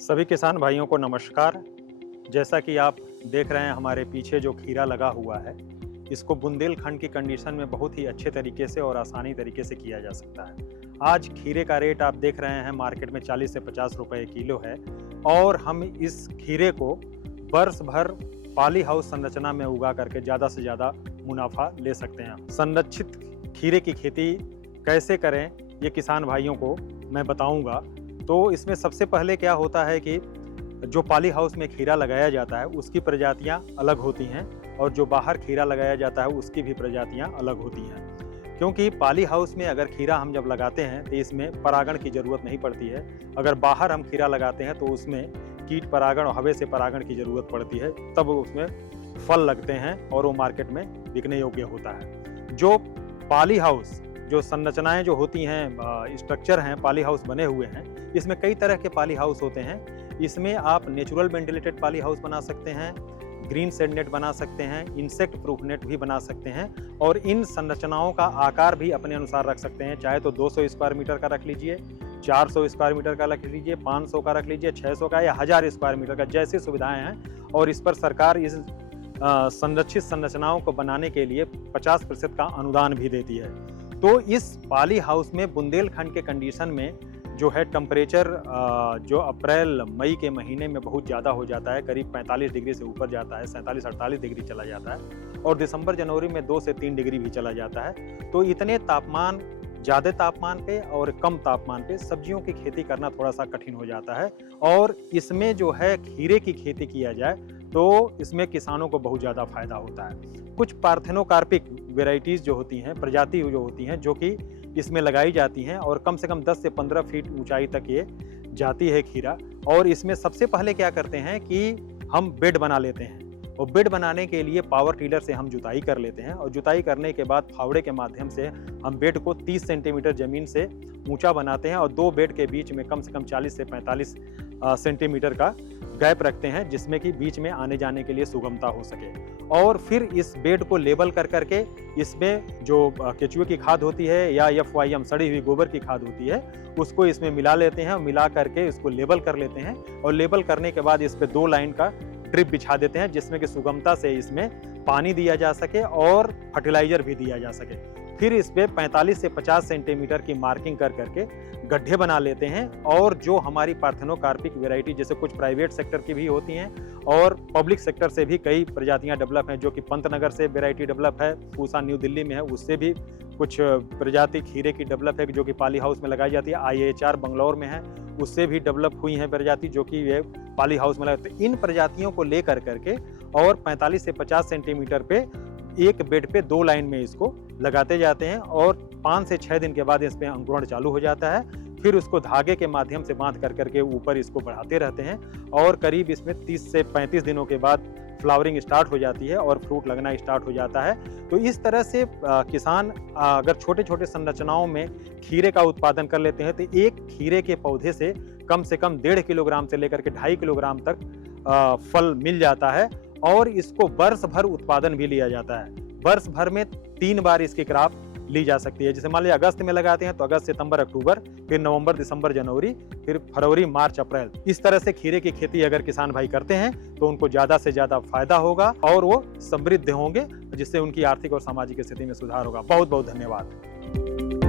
सभी किसान भाइयों को नमस्कार। जैसा कि आप देख रहे हैं हमारे पीछे जो खीरा लगा हुआ है, इसको बुंदेलखंड की कंडीशन में बहुत ही अच्छे तरीके से और आसानी तरीके से किया जा सकता है। आज खीरे का रेट आप देख रहे हैं मार्केट में 40 से 50 रुपए किलो है और हम इस खीरे को वर्ष भर पॉली हाउस संरचना में उगा करके ज़्यादा से ज़्यादा मुनाफा ले सकते हैं। संरक्षित खीरे की खेती कैसे करें ये किसान भाइयों को मैं बताऊंगा। तो इसमें सबसे पहले क्या होता है कि जो पॉली हाउस में खीरा लगाया जाता है उसकी प्रजातियां अलग होती हैं और जो बाहर खीरा लगाया जाता है उसकी भी प्रजातियां अलग होती हैं। क्योंकि पॉली हाउस में अगर खीरा हम जब लगाते हैं तो इसमें परागण की ज़रूरत नहीं पड़ती है। अगर बाहर हम खीरा लगाते हैं तो उसमें कीट परागण और हवा से परागण की ज़रूरत पड़ती है, तब उसमें फल लगते हैं और वो मार्केट में बिकने योग्य होता है। जो पॉली हाउस जो संरचनाएं जो होती हैं, स्ट्रक्चर हैं, पॉली हाउस बने हुए हैं, इसमें कई तरह के पॉली हाउस होते हैं। इसमें आप नेचुरल वेंटिलेटेड पॉली हाउस बना सकते हैं, ग्रीन शेड नेट बना सकते हैं, इंसेक्ट प्रूफ नेट भी बना सकते हैं और इन संरचनाओं का आकार भी अपने अनुसार रख सकते हैं। चाहे तो 200 स्क्वायर मीटर का रख लीजिए, 400 स्क्वायर मीटर का रख लीजिए, 500 का रख लीजिए, 600 का या 1000 स्क्वायर मीटर का, जैसी सुविधाएं हैं। और इस पर सरकार इस संरक्षित संरचनाओं को बनाने के लिए 50% का अनुदान भी देती है। तो इस पॉली हाउस में बुंदेलखंड के कंडीशन में जो है टेम्परेचर जो अप्रैल मई के महीने में बहुत ज़्यादा हो जाता है, करीब 45 डिग्री से ऊपर जाता है, 47-48 डिग्री चला जाता है और दिसंबर जनवरी में 2 से 3 डिग्री भी चला जाता है। तो इतने तापमान, ज़्यादा तापमान पे और कम तापमान पे सब्जियों की खेती करना थोड़ा सा कठिन हो जाता है। और इसमें जो है खीरे की खेती किया जाए तो इसमें किसानों को बहुत ज़्यादा फायदा होता है। कुछ पार्थेनोकार्पिक वेराइटीज़ जो होती हैं, प्रजाति जो होती हैं, जो कि इसमें लगाई जाती हैं और कम से कम 10 से 15 फीट ऊंचाई तक ये जाती है खीरा। और इसमें सबसे पहले क्या करते हैं कि हम बेड बना लेते हैं और बेड बनाने के लिए पावर टीलर से हम जुताई कर लेते हैं और जुताई करने के बाद फावड़े के माध्यम से हम बेड को 30 सेंटीमीटर ज़मीन से ऊंचा बनाते हैं और दो बेड के बीच में कम से कम 40 से 45 सेंटीमीटर का गैप रखते हैं, जिसमें कि बीच में आने जाने के लिए सुगमता हो सके। और फिर इस बेड को लेबल कर करके इसमें जो केचुए की खाद होती है या FYM सड़ी हुई गोबर की खाद होती है उसको इसमें मिला लेते हैं और मिला करके इसको लेबल कर लेते हैं और लेबल करने के बाद इस पे 2 लाइन का ड्रिप बिछा देते हैं, जिसमें कि सुगमता से इसमें पानी दिया जा सके और फर्टिलाइजर भी दिया जा सके। फिर इस पे 45 से 50 सेंटीमीटर की मार्किंग कर करके गड्ढे बना लेते हैं और जो हमारी पार्थेनोकार्पिक वैरायटी जैसे कुछ प्राइवेट सेक्टर की भी होती हैं और पब्लिक सेक्टर से भी कई प्रजातियां डेवलप हैं, जो कि पंतनगर से वैरायटी डेवलप है, पूसा न्यू दिल्ली में है, उससे भी कुछ प्रजाति खीरे की डेवलप है जो कि पॉली हाउस में लगाई जाती है। IHR बंगलौर में है, उससे भी डेवलप हुई हैं प्रजाति जो कि ये पॉली हाउस में लगाते हैं। इन प्रजातियों को लेकर करके और 45 से 50 सेंटीमीटर पे एक बेड पे 2 लाइन में इसको लगाते जाते हैं और 5 से 6 दिन के बाद इसमें अंकुरण चालू हो जाता है। फिर उसको धागे के माध्यम से बांध कर करके ऊपर इसको बढ़ाते रहते हैं और करीब इसमें 30 से 35 दिनों के बाद फ्लावरिंग स्टार्ट हो जाती है और फ्रूट लगना स्टार्ट हो जाता है। तो इस तरह से किसान अगर छोटे छोटे संरचनाओं में खीरे का उत्पादन कर लेते हैं तो एक खीरे के पौधे से कम 1.5 किलोग्राम से लेकर के 2.5 किलोग्राम तक फल मिल जाता है और इसको वर्ष भर उत्पादन भी लिया जाता है। वर्ष भर में 3 बार इसकी क्रॉप ली जा सकती है। जैसे मान लीजिए अगस्त में लगाते हैं तो अगस्त, सितंबर, अक्टूबर, फिर नवंबर, दिसंबर, जनवरी, फिर फरवरी, मार्च, अप्रैल। इस तरह से खीरे की खेती अगर किसान भाई करते हैं तो उनको ज़्यादा से ज़्यादा फायदा होगा और वो समृद्ध होंगे, जिससे उनकी आर्थिक और सामाजिक स्थिति में सुधार होगा। बहुत बहुत धन्यवाद।